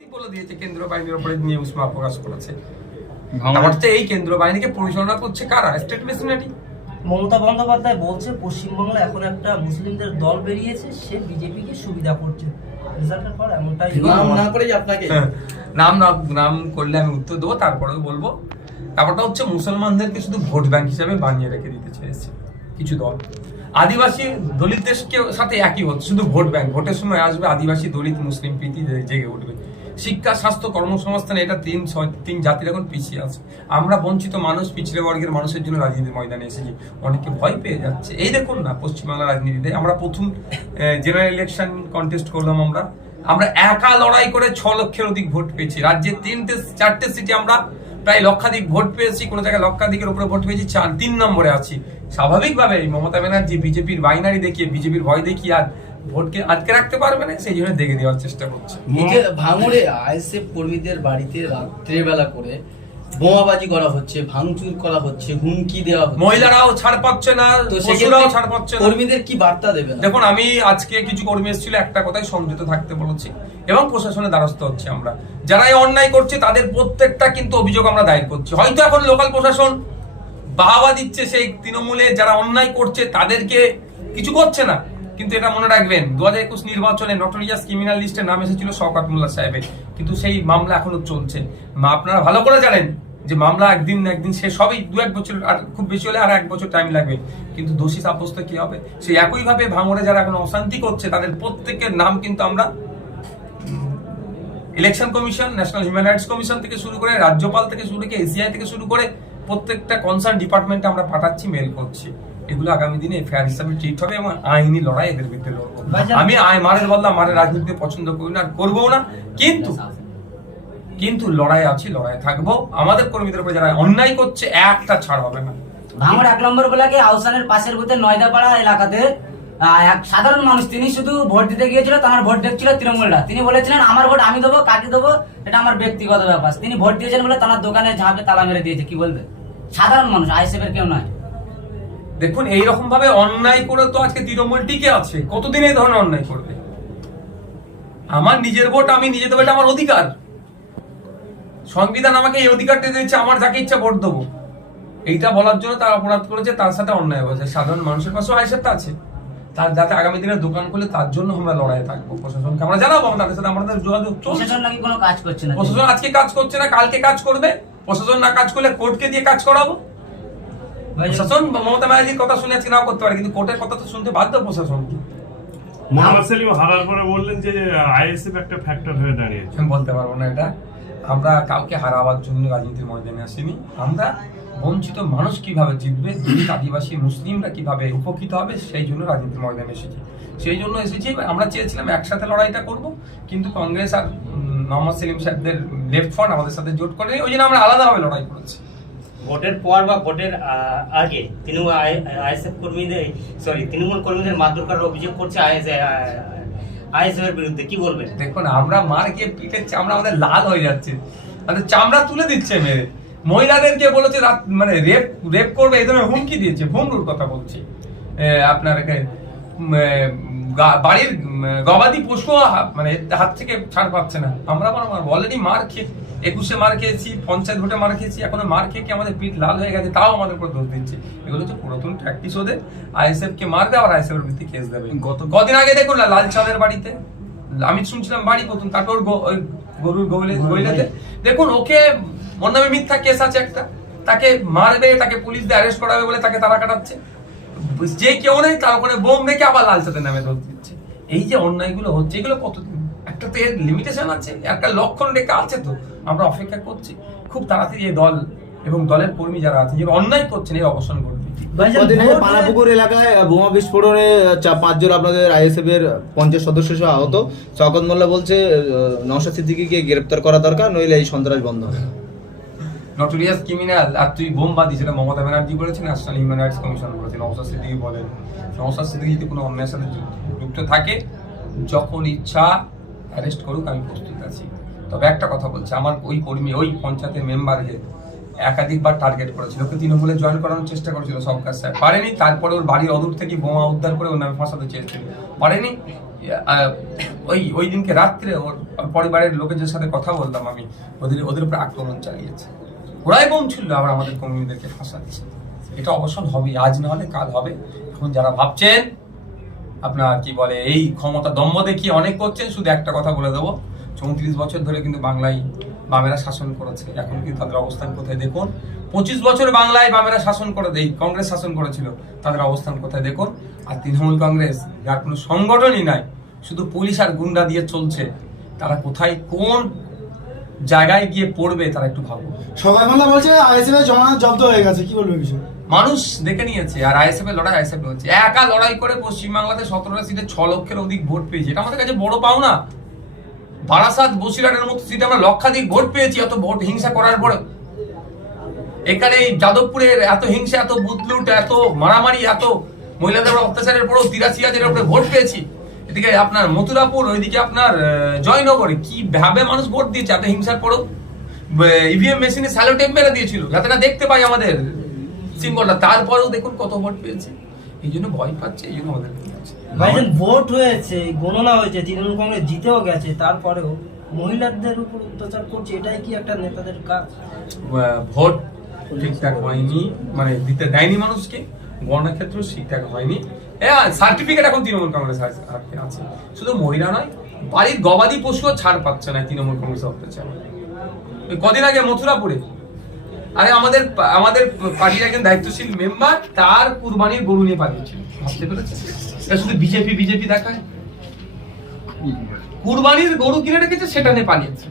বলে দিয়েছে কেন্দ্র বাহিনীর উপরে নিয়ে উষ্মা প্রকাশ করেছে। আমার তো এই কেন্দ্র বাহিনীকে পরিচালনা করছে কারা? স্টেট মেশিনারি মমতা বন্দ্যোপাধ্যায় বলছে পশ্চিমবাংলায় এখন একটা মুসলিমদের দল বেরিয়েছে সে বিজেপিকে সুবিধা করছে। রেজাল্টের পর এমনটাই নাম না করেই আপনাকে? নাম না- নাম করলে আমি উত্তর দেবো তারপরেও বলব। ব্যাপারটা হচ্ছে মুসলমানদেরকে শুধু ভোট ব্যাংক হিসাবে বানিয়ে রেখে দিতে চেয়েছে কিছু দল। আদিবাসী দলিতদের সাথে একই হচ্ছে শুধু ভোট ব্যাংক। ভোটের সময় আসবে আদিবাসী দলিত মুসলিম প্রীতি জেগে উঠবে। শিক্ষা, স্বাস্থ্য, কর্মসংস্থান, এটা তিন তিন জাতির এখন পিছিয়ে আছে। আমরা বঞ্চিত মানুষ পিছড়ে বর্গের মানুষের জন্য রাজনীতির ময়দানে এসেছি। অনেকে ভয় পেয়ে যাচ্ছে। এই দেখুন না পশ্চিমবাংলার রাজনীতিতে আমরা প্রথম জেনারেল ইলেকশন কন্টেস্ট করলাম আমরা। আমরা একা লড়াই করে ছ লক্ষের অধিক ভোট পেয়েছি। রাজ্যে তিনটে, চারটে সিটি আমরা প্রায় লক্ষাধিক ভোট পেয়েছি। কোনো জায়গায় লক্ষাধিকের উপরে ভোট পেয়েছি। চার, তিন নম্বরে আছি। স্বাভাবিকভাবে মমতা ব্যানার্জি, বিজেপির বাইনারি দেখিয়ে, বিজেপির ভয় দেখিয়ে আর ভোটকে আটকে রাখতে পারবে না সেই জন্য দেখে দেওয়ার চেষ্টা করছে। এই যে ভাঙড়ে আইএসএফ কর্মীদের বাড়িতে রাত্রেবেলা করে বোমাবাজি করা হচ্ছে ভাঙচুর করা হচ্ছে হুমকি দেওয়া হচ্ছে। মহিলারাও ছাড় পাচ্ছে না তো ছাড় পাচ্ছে না। কর্মীদের কি বার্তা দেবেন দেখুন আমি আজকে কিছু কর্মী এসেছিল একটা কথাই সংযত থাকতে বলেছি। এবং প্রশাসনের দ্বারস্থ হচ্ছে আমরা। যারা এই অন্যায় করছে তাদের প্রত্যেকটা কিন্তু অভিযোগ আমরা দায়ের করছি। হয়তো এখন লোকাল প্রশাসন বাহাবা দিচ্ছে সেই তৃণমূলে যারা অন্যায় করছে তাদেরকে কিছু করছে না। কিন্তু এটা মনে রাখবেন দু হাজার একুশ নির্বাচনে নটোরিয়াস ক্রিমিনাল লিস্টের নাম এসেছিল শওকাত মোল্লা সাহেবের। কিন্তু সেই মামলা এখনও চলছে। আপনারা ভালো করে জানেন যে মামলা একদিন না একদিন শেষ হবেই, দু এক বছর, আর খুব বেশি হলে আর এক বছর টাইম লাগবে। কিন্তু দোষী সাব্যস্ত কি হবে? সেই একইভাবে ভাঙড়ে যারা এখন অশান্তি করছে, তাদের প্রত্যেকের নাম কিন্তু আমরা election commission national human rights commission থেকে শুরু করে, রাজ্যপাল থেকে শুরু করে এসিআই থেকে শুরু করে, প্রত্যেকটা কনসার্ন ডিপার্টমেন্টে আমরা পাঠাচ্ছি মেল করছি। এগুলো আগামী দিনে এফআইআর হিসাবে ট্রিট হবে এবং আইনি লড়াই এদের বিরুদ্ধে লড়বো আমি আয় মারের বদলা মারের রাজনীতিকে পছন্দ করি না আর করব না। কিন্তু কিন্তু লড়াই আছি লড়াই থাকব। আমাদের কর্মীদের উপরে যারা অন্যায় করছে একটা ছাড় হবে না। ভাঙড় এক নম্বর ব্লকে আহসানের পাশের বুথে নয়দাপাড়া এলাকাতে এক সাধারণ মানুষ তিনি শুধু ভোট দিতে গিয়েছিল তার ভোট দেখছিল তৃণমূলরা। তিনি বলেছিলেন আমার ভোট আমি দেবো কাকে দেবো? এটা আমার ব্যক্তিগত ব্যাপার। তিনি ভোট দিয়েছেন বলে তার দোকানে ঝাঁপে তালা মেরে দিয়েছে কি বলবে? সাধারণ মানুষ আইসেফের কেউ নয়। দেখুন এইরকম ভাবে অন্যায় করে তো আজকে তৃণমূল টিকে আছে। কতদিন এই ধরনের অন্যায় করবে? আমার নিজের ভোট আমি নিজে দেবো এটা আমার অধিকার। সংবিধান আমাকে এই অধিকারটা দিয়েছে আমার যাকে ইচ্ছা ভোট দেবো। এইটা বলার জন্য তার অপরাধ করেছে তার সাথে অন্যায় হয়েছে। সাধারণ মানুষের পাশেও আইসেপ্ট আছে। তার যাতে আগামী দিনে দোকান খুলে তার জন্য আমরা লড়াই থাকব। প্রশাসনকে আমরা জানাব তাদের সাথে আমাদের যোগাযোগ চলছে। কোনো কাজ করছে না? প্রশাসন আজকে কাজ করছে না কালকে কাজ করবে। প্রশাসন না কাজ করলে কোর্টকে দিয়ে কাজ করাবো। প্রশাসন মমতা ব্যানার্জির কথা শুনে আজকে নাও করতে পারে কিন্তু কোর্টের কথা তো শুনতে বাধ্য প্রশাসন। মোহাম্মদ সেলিম হারার পরে বললেন যে আইএসএফ একটা ফ্যাক্টর হয়ে দাঁড়িয়েছে। আমি বলতে পারব না এটা। আমরা কাউকে হারাবার জন্য রাজনীতির ময়দানে আসিনি। আমরা বঞ্চিত মানুষ কীভাবে জিতবে দলিত আদিবাসী মুসলিমরা কীভাবে উপকৃত হবে সেই জন্য রাজনীতির ময়দানে এসেছি। সেই জন্য এসেছি আমরা চেয়েছিলাম একসাথে লড়াইটা করব কিন্তু কংগ্রেস আর মোহাম্মদ সেলিম সাহেবদের লেফট ফ্রন্ট আমাদের সাথে জোট করে ওই জন্য আমরা আলাদাভাবে লড়াই করেছি। ভোটের পর বা ভোটের আগে তৃণমূল আইএসএফ কর্মীদের সরি তৃণমূল কর্মীদের মারধর করার অভিযোগ করছে আইএসএফ এর বিরুদ্ধে। কি বলবেন? দেখুন, আমরা মার গিয়ে পিঠের চামড়া আমাদের লাল হয়ে যাচ্ছে। আমাদের চামড়া তুলে দিচ্ছে মেরে। মহিলাদেরকে বলেছে রাত মানে রেপ রেপ করবে এই ধরনের হুমকি দিয়েছে ভুমরুর কথা বলছি। আপনার বাড়ির গবাদি পশু মানে হাত থেকে ছাড় পাচ্ছে না। আমার অলরেডি মার খেয়ে একুশে মার খেয়েছি পঞ্চায়েত ভোটে মার খেয়েছি এখন মার খেয়ে কি আমাদের পিঠ লাল হয়ে গেছে তাও আমাদের উপর দোষ দিচ্ছে। এগুলো হচ্ছে পুরাতন প্র্যাকটিস ওদের। আইএসএফ কে মারবে আর আইএসএফ এর বিরুদ্ধে কেস দেবে। গত- কদিন আগে দেখুন না লাল চাঁদের বাড়িতে? আমি শুনছিলাম বাড়ি প্রথম তারপর গরুর গৌলে গইলেতে। দেখুন ওকে ওর নামে মিথ্যা কেস আছে একটা। তাকে মারবে তাকে পুলিশ দিয়ে অ্যারেস্ট করাবে বলে তাকে তারা কাটাচ্ছে। যে কেউ নেই তার উপরে বোম রেখে আবার লাল চাঁদের নামে দোষ দিচ্ছে। এই যে অন্যায়গুলো হচ্ছে এগুলো কতদিন? একটা তো এর লিমিটেশন আছে একটা লক্ষণ রেখা আছে তো। আমরা অপেক্ষা করছি। খুব তাড়াতাড়ি এই দল এবং দলের কর্মী যারা আছে যারা অন্যায় করছেন এই অবসান করবে ভাইজান, কদিন পানাপুকুর এলাকায় বোমা বিস্ফোরণে চা- পাঁচজন আপনাদের আইএসএফ এর পঞ্চাশ সদস্য সহ আহত। শওকত মোল্লা বলছে নওশাদ সিদ্দিকিকে গ্রেপ্তার করা দরকার নইলে এই সন্ত্রাস বন্ধ হবে। নটোরিয়াস ক্রিমিনাল আর তুই বোম বাদি সেটা মমতা ব্যানার্জি বলেছে ন্যাশনাল হিউম্যান রাইটস কমিশন বলেছে নওসাদ সিদ্দিকি বলেন। নওসাদ সিদ্দিকি যদি কোনো অন্যায়ের সাথে যুক্ত থাকে যখন ইচ্ছা অ্যারেস্ট করুক আমি প্রস্তুত আছি। তবে একটা কথা বলছে, আমার ওই কর্মী, ওই পঞ্চায়েতের মেম্বারকে একাধিকবার টার্গেট করেছিল, ওকে তৃণমূলে জয়েন করানোর চেষ্টা করেছিল সরকার স্যার। পারেনি, তারপরে ওর বাড়ির অদূর থেকে বোমা উদ্ধার করে ওর নামে ফাঁসাতে চেয়েছিল। পারেনি ওই ওই দিনকে রাত্রে ওর পরিবারের লোকেদের সাথে কথা বলতাম আমি, ওদের ওদের উপরে আক্রমণ চালিয়েছে। ওরাই বোম ছিল আবার আমাদের কর্মীদেরকে ফাঁসাচ্ছে এটা অবসর হবে, আজ না হলে কাল হবে। এখন যারা ভাবছেন, আপনার কি বলে, এই ক্ষমতা দম্ভ দেখিয়ে অনেক করছেন, শুধু একটা কথা বলে দেবো। চৌত্রিশ বছর ধরে কিন্তু বাংলায় বামেরা শাসন করেছে। এখন কিন্তু তাদের অবস্থান কোথায় দেখুন? পঁচিশ বছর বাংলায় বামেরা শাসন করে এই কংগ্রেস শাসন করেছিল তাদের অবস্থান কোথায় দেখুন? আর তৃণমূল কংগ্রেস যার কোনো সংগঠনই নাই শুধু পুলিশ আর গুন্ডা দিয়ে চলছে তারা কোথায় কোন জায়গায় গিয়ে পড়বে তারা একটু ভাবুন। সবাই মাল্লা বলছে আইএসএফ জমা জব্দ হয়ে গেছে কি বলবে বিষয় মানুষ দেখে নিয়েছে আর আইএসএফ এর লড়াই আইএসএফ হচ্ছে একা লড়াই করে পশ্চিমবাংলাতে সতেরোটা সিটে ছ লক্ষের অধিক ভোট পেয়েছে এটা আমাদের কাছে বড় পাওনা। বারাসাত বসিরহাটের মতো সিটে আমরা লক্ষাধিক ভোট পেয়েছি, এত ভোট হিংসা করার পরে এখানে এই যাদবপুরের এত হিংসা, এত বুদলুট এত মারামারি, এত মহিলাদের অত্যাচারের পরেও তিরাশি হাজারের উপরে ভোট পেয়েছি। এদিকে আপনার মথুরাপুর, ওইদিকে আপনার জয়নগরে কি ভাবে মানুষ ভোট দিয়েছে এত হিংসার পরেও? ইভিএম মেশিনে স্যালো টেপ মেরে দিয়েছিল, যাতে না দেখতে পাই আমাদের সিম্বলটা তারপরেও দেখুন কত ভোট পেয়েছে। এই জন্য ভয় পাচ্ছে, এই জন্য আমাদের। ভাইজান ভোট হয়েছে গণনা হয়েছে তৃণমূল কংগ্রেস জিতেও গেছে তারপরেও মহিলাদের উপর অত্যাচার করছে এটাই কি একটা নেতাদের কাজ? ভোট ঠিকঠাক হয়নি মানে দিতে দেয়নি মানুষকে গণনা ক্ষেত্র ঠিকঠাক হয়নি। সার্টিফিকেট এখন তৃণমূল কংগ্রেস হাতে আছে। শুধু মহিলা নয় বাড়ির গবাদি পশুও ছাড় পাচ্ছে না তৃণমূল কংগ্রেস অত্যাচার। কদিন আগে মথুরাপুরে আরে আমাদের আমাদের পার্টির একজন দায়িত্বশীল মেম্বার তার কুরবানির গরু নিয়ে পালিয়েছিল। ভাবতে পেরেছেন এটা শুধু বিজেপি বিজেপি দেখায়? কুরবানির গরু কিনে রেখেছে সেটা নিয়ে পালিয়েছে।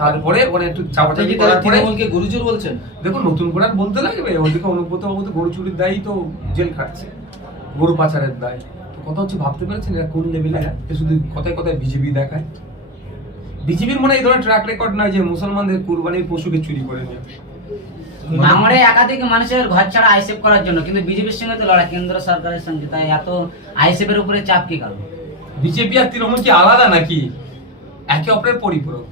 তারপরে ওরা একটু চাপাচাপি করার পরে তৃণমূলকে বলছেন? দেখুন নতুন করে আর বলতে লাগবে। ওদিকে অনুব্রত বাবু তো গরু চুরির দায়ই তো জেল খাটছে। গরু পাচারের দায়। তো কথা হচ্ছে ভাবতে পেরেছেন এরা কোন লেভেলে এ শুধু কথায় কথায় বিজেপি দেখায়? বিজেপির মনে হয় এই ধরনের ট্র্যাক রেকর্ড নয় যে মুসলমানদের কুরবানির পশুকে চুরি করে নিয়ে। ভাঙড়ে একাধিক মানুষের ঘর ছাড়া আইসেফ করার জন্য কিন্তু বিজেপির সঙ্গে তো লড়াই কেন্দ্র সরকারের সঙ্গে। তাই এত আইসেপের উপরে চাপ কি কারণ বিজেপি আর তৃণমূল কি আলাদা নাকি? একে অপরের পরিপূরক।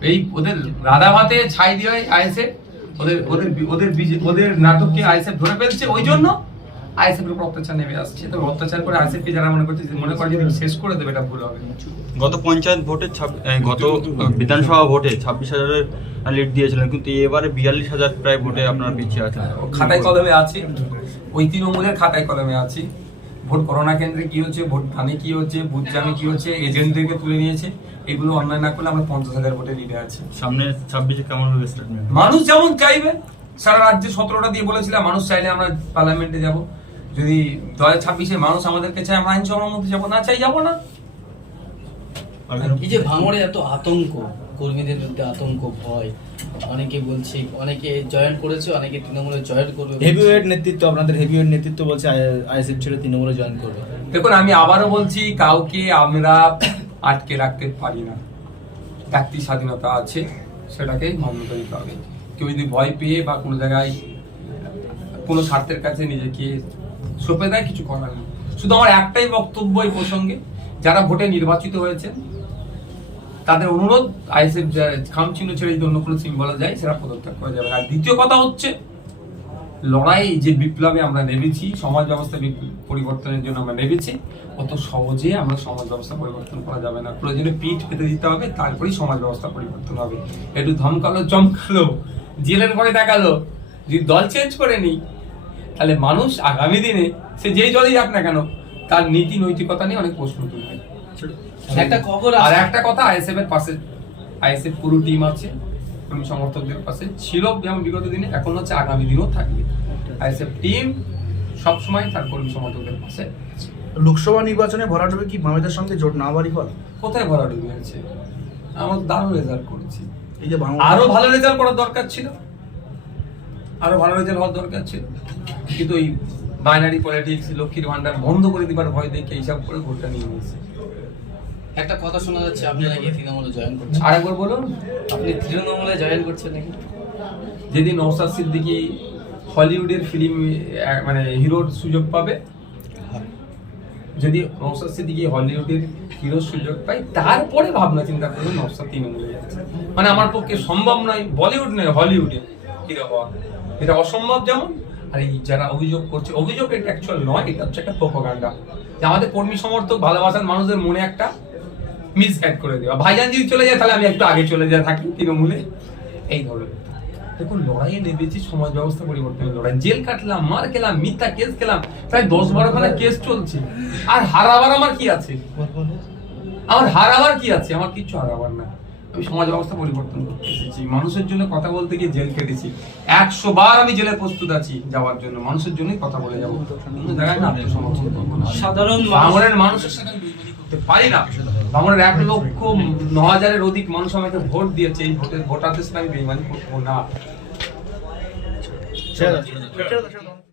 এই ওদের রাধা ভাতে ছাই দিয়ে আইএসএফ ওদের ওদের ওদের বিজে- ওদের নাটককে আইসেফ ধরে ফেলছে ওই জন্য? আইএসএফ উপর অত্যাচার নেমে আসছে। তো অত্যাচার করে আইএসএফ যারা মনে করছে মনে করে যদি শেষ করে দেবে এটা ভুল হবে। গত পঞ্চায়েত ভোটে গত বিধানসভা ভোটে ছাব্বিশ হাজারের লিড দিয়েছিলেন কিন্তু এবারে বিয়াল্লিশ হাজার প্রায় ভোটে আপনারা পিছিয়ে আছেন। খাতায় কলমে আছি। ওই তৃণমূলের খাতায় কলমে আছি। ভোট করোনা কেন্দ্রে কি হচ্ছে ভোট ধানে কি হচ্ছে বুথ জামে কি হচ্ছে এজেন্টদেরকে তুলে নিয়েছে। এগুলো অন্যায় না করলে আমরা পঞ্চাশ হাজার ভোটে লিডে আছি। সামনে ছাব্বিশে কেমন হবে স্টেটমেন্ট মানুষ যেমন চাইবে সারা রাজ্যে সতেরোটা দিয়ে বলেছিলাম মানুষ চাইলে আমরা পার্লামেন্টে যাব। যদি দু হাজার ছাব্বিশে মানুষ আমাদেরকে চায় আমরা আইনসভার মধ্যে যাব না চাই যাব না। এই যে ভাঙড়ে এত আতঙ্ক কর্মীদের মধ্যে আতঙ্ক ভয় অনেকে বলছে অনেকে জয়েন করেছে অনেকে তৃণমূলে জয়েন করবে হেভিওয়েট নেতৃত্ব আপনাদের হেভিওয়েট নেতৃত্ব বলছে আইএসএফ ছেড়ে তৃণমূলে জয়েন করবে। দেখুন আমি আবারও বলছি কাউকে আমরা আটকে রাখতে পারি না। ব্যক্তি স্বাধীনতা আছে সেটাকে মান্যতা দিতে হবে। কেউ যদি ভয় পেয়ে বা কোনো জায়গায় কোনো স্বার্থের কাছে নিজেকে সঁপে দেয় কিছু করার নেই। শুধু আমার একটাই বক্তব্য এই প্রসঙ্গে, যারা ভোটে নির্বাচিত হয়েছে তাদের অনুরোধ, আইএসএফ খাম চিহ্ন ছেড়ে যদি অন্য কোনো সিম্বলে যায়, সেটা পদত্যাগ করা যাবে আর দ্বিতীয় কথা হচ্ছে, লড়াই যে বিপ্লবে আমরা নেমেছি, সমাজ ব্যবস্থা পরিবর্তনের জন্য আমরা নেমেছি, অত সহজে আমরা সমাজ ব্যবস্থা পরিবর্তন করা যাবে না। প্রয়োজনে পিঠ পেতে দিতে হবে, তারপরেই সমাজ ব্যবস্থা পরিবর্তন হবে। একটু ধমকালো, চমকালো, জেলের ভয় দেখাল। যদি দল চেঞ্জ করে নি তাহলে মানুষ আগামী দিনে সে যেই দলই যাক না কেন তার নীতি নৈতিকতা নিয়ে অনেক প্রশ্ন তুলবে। একটা খবর আর একটা কথা আইএসএফ এর পাশে আইএসএফ পুরো টিম আছে কর্মী সমর্থকদের পাশে ছিল যেমন বিগত দিনে এখন হচ্ছে আগামী দিনেও থাকবে। আইএসএফ টিম সবসময় তার কর্মী সমর্থকদের পাশে লোকসভা নির্বাচনে ভরাটবে কি মামেদের সঙ্গে জোট না বাড়ি ফল কোথায় ভরা ডুবে আছে আমরা দারুণ রেজাল্ট করেছি। এই যে আরও ভালো রেজাল্ট করার দরকার ছিল। আরও ভালো রেজাল্ট হওয়ার দরকার ছিল। কিন্তু ওই বাইনারি পলিটিক্স লক্ষ্মীর ভান্ডার বন্ধ করে দিবার ভয় দেখে এইসব করে ভোটটা নিয়ে নিয়েছে। একটা কথা শোনা যাচ্ছে আপনি নাকি তৃণমূলে জয়েন করছেন? আরেকবার বলুন। আপনি তৃণমূলে জয়েন করছেন নাকি? যেদিন নওসাদ সিদ্দিকি হলিউডের ফিল্ম মানে হিরোর সুযোগ পাবে যদি নওসাদ সিদ্দিকি হলিউডের হিরোর সুযোগ পাই তারপরে ভাবনা চিন্তা করবে নওসাদ তৃণমূলে যাচ্ছে। মানে আমার পক্ষে সম্ভব নয় বলিউড নয় হলিউডে হিরো হওয়া। এটা অসম্ভব যেমন আর এই যারা অভিযোগ করছে অভিযোগ এটা অ্যাকচুয়াল নয় এটা হচ্ছে একটা প্রোপাগান্ডা যে আমাদের কর্মী সমর্থক ভালোবাসার মানুষদের মনে একটা মিস অ্যাড করে দেওয়া ভাইজান যদি চলে যায় তাহলে আমি একটু আগে চলে যায় থাকি তৃণমূলে। এই ধরনের দেখুন লড়াইয়ে নেমেছি সমাজ ব্যবস্থা পরিবর্তনের লড়াই জেল কাটলাম মার খেলাম মিথ্যা কেস খেলাম প্রায় দশ বারো খানা কেস চলছে। আর হারাবার আমার কি আছে? আমার হারাবার কি আছে? আমার কিচ্ছু হারাবার না আমি সমাজ ব্যবস্থা পরিবর্তন করতে এসেছি। মানুষের জন্য কথা বলতে গিয়ে জেল কেটেছি একশো বার আমি জেলে প্রস্তুত আছি যাওয়ার জন্য। মানুষের জন্যই কথা বলে যাব। কোনো জায়গায় না আত্মসমর্পণ করব না। সাধারণ ভাঙনের মানুষের সাথে করতে পারি না। ভাঙনের এক লক্ষ ন হাজারের অধিক মানুষ আমাকে ভোট দিয়েছে। এই ভোটের ভোটারদের সাথে আমি বেইমানি করব না।